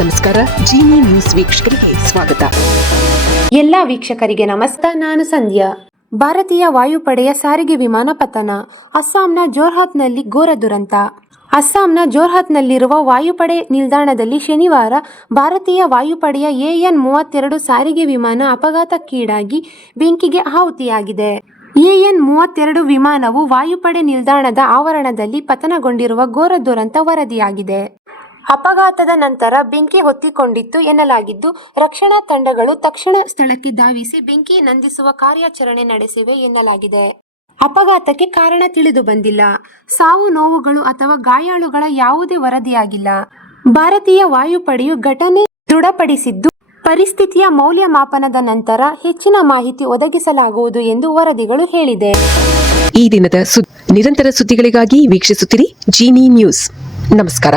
ನಮಸ್ಕಾರ. ಜಿನಿ ನ್ಯೂಸ್ ವೀಕ್ಷಕರಿಗೆ ಸ್ವಾಗತ. ಎಲ್ಲ ವೀಕ್ಷಕರಿಗೆ ನಮಸ್ಕಾರ. ನಾನು ಸಂಧ್ಯಾ. ಭಾರತೀಯ ವಾಯುಪಡೆಯ ಸಾರಿಗೆ ವಿಮಾನ ಪತನ. ಅಸ್ಸಾಂನ ಜೋರ್ಹಾತ್ನಲ್ಲಿ ಘೋರ ದುರಂತ. ಅಸ್ಸಾಂನ ಜೋರ್ಹಾತ್ನಲ್ಲಿರುವ ವಾಯುಪಡೆ ನಿಲ್ದಾಣದಲ್ಲಿ ಶನಿವಾರ ಭಾರತೀಯ ವಾಯುಪಡೆಯ AN-32 ಸಾರಿಗೆ ವಿಮಾನ ಅಪಘಾತಕ್ಕೀಡಾಗಿ ಬೆಂಕಿಗೆ ಆಹುತಿಯಾಗಿದೆ. AN-32 ವಿಮಾನವು ವಾಯುಪಡೆ ನಿಲ್ದಾಣದ ಆವರಣದಲ್ಲಿ ಪತನಗೊಂಡಿರುವ ಘೋರ ದುರಂತ ವರದಿಯಾಗಿದೆ. ಅಪಘಾತದ ನಂತರ ಬೆಂಕಿ ಹೊತ್ತಿಕೊಂಡಿತ್ತು ಎನ್ನಲಾಗಿದ್ದು, ರಕ್ಷಣಾ ತಂಡಗಳು ತಕ್ಷಣ ಸ್ಥಳಕ್ಕೆ ಧಾವಿಸಿ ಬೆಂಕಿ ನಂದಿಸುವ ಕಾರ್ಯಾಚರಣೆ ನಡೆಸಿವೆ ಎನ್ನಲಾಗಿದೆ. ಅಪಘಾತಕ್ಕೆ ಕಾರಣ ತಿಳಿದು ಬಂದಿಲ್ಲ. ಸಾವು ನೋವುಗಳು ಅಥವಾ ಗಾಯಾಳುಗಳ ಯಾವುದೇ ವರದಿಯಾಗಿಲ್ಲ. ಭಾರತೀಯ ವಾಯುಪಡೆಯು ಘಟನೆ ದೃಢಪಡಿಸಿದ್ದು, ಪರಿಸ್ಥಿತಿಯ ಮೌಲ್ಯಮಾಪನದ ನಂತರ ಹೆಚ್ಚಿನ ಮಾಹಿತಿ ಒದಗಿಸಲಾಗುವುದು ಎಂದು ವರದಿಗಳು ಹೇಳಿದೆ. ಈ ದಿನದ ನಿರಂತರ ಸುದ್ದಿಗಳಿಗಾಗಿ ವೀಕ್ಷಿಸುತ್ತಿರಿ ಜಿನಿ ನ್ಯೂಸ್. ನಮಸ್ಕಾರ.